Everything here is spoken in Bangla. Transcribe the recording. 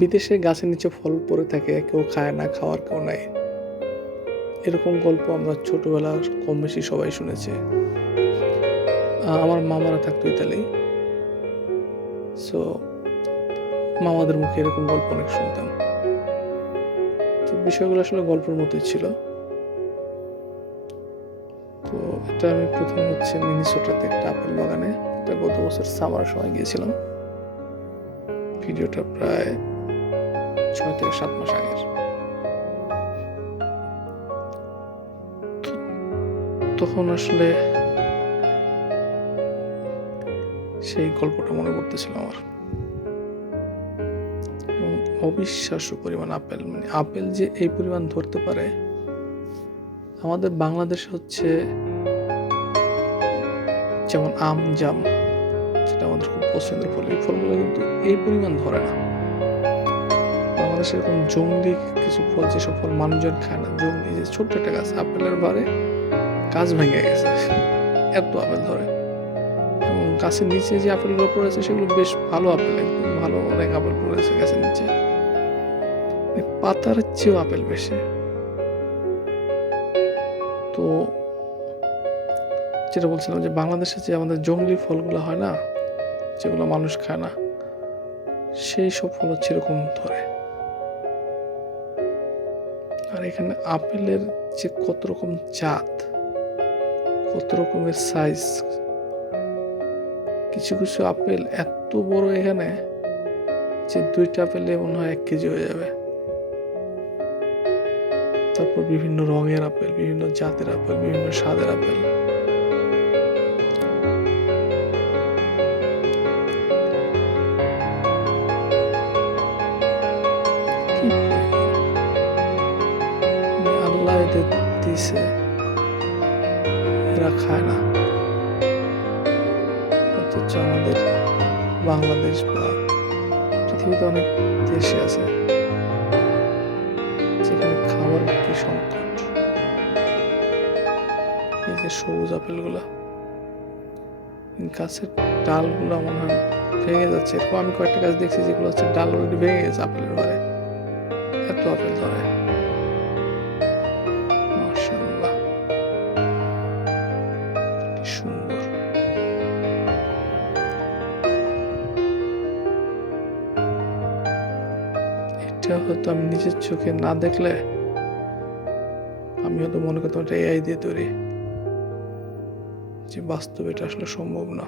বিদেশে গাছের নিচে ফল পড়ে থাকে, কেউ খায় না, খাওয়ার কেউ নাই। এরকম গল্প আমরা ছোটবেলা কম বেশি সবাই শুনেছি। আমার মামারা থাকতো ইতালি, সো মামাদের মুখে এরকম গল্প অনেক শুনতাম। তো বিষয়গুলো আসলে গল্পের মতোই ছিল। তো এটা আমি প্রথম হচ্ছে মিনিসোটাতে একটা আপেল বাগানে, এটা গত বছর সামার সময় গিয়েছিলাম। ভিডিওটা প্রায় 6 থেকে 7 মাস আগের। তখন আসলে সেই গল্পটা মনে পড়তেছিল আমার। এবং অবিশ্বাস্য পরিমাণ আপেল, মানে আপেল যে এই পরিমাণ ধরতে পারে। আমাদের বাংলাদেশে হচ্ছে যেমন আম, জাম, সেটা আমাদের খুব পছন্দের ফল, এই ফলগুলো কিন্তু এই পরিমাণ ধরে না। বাংলাদেশে এরকম জংলি কিছু ফল, যেসব ফল মানুষজন খায় না, জংলি, যে ছোট্ট একটা গাছ, আপেলের ভারে গাছ ভেঙে গেছে, এত আপেল ধরে। এবং গাছের নিচে যে আপেলগুলো পড়েছে সেগুলো বেশ ভালো আপেল, একদম ভালো, অনেক আপেল পড়েছে গাছের নিচে, পাতার চেয়েও আপেল বেশি। তো যেটা বলছিলাম যে বাংলাদেশে যে আমাদের জংলি ফলগুলো হয় না, যেগুলো মানুষ খায় না, সেই সব ফল হচ্ছে এরকম ধরে। আর এখানে আপেলের যে কত রকম জাত, কত রকমের সাইজ, কিছু কিছু আপেল এত বড় এখানে যে 2টা আপেলে মনে হয় 1 কেজি হয়ে যাবে। তারপর বিভিন্ন রঙের আপেল, বিভিন্ন জাতের আপেল, বিভিন্ন স্বাদের আপেল। কি আল্লাহ এদের দিছে, এরা খায় না। অথচ আমাদের বাংলাদেশ বা পৃথিবীতে অনেক দেশে আছে যেখানে খাবারের কি সংকট। এই যে সবুজ আপেলগুলা, গাছের ডালগুলো মনে হয় ভেঙে যাচ্ছে। এরকম আমি কয়েকটা গাছ দেখছি যেগুলো হচ্ছে ডাল অলরেডি ভেঙে গেছে আপেলের ভারে, এত আপেল ধরে। মাশাআল্লাহ, কি সুন্দর। এটা হয়তো আমি নিজের চোখে না দেখলে আমি হয়তো মনে করতাম এটা এআই দিয়ে তৈরি, যে বাস্তবে এটা আসলে সম্ভব না।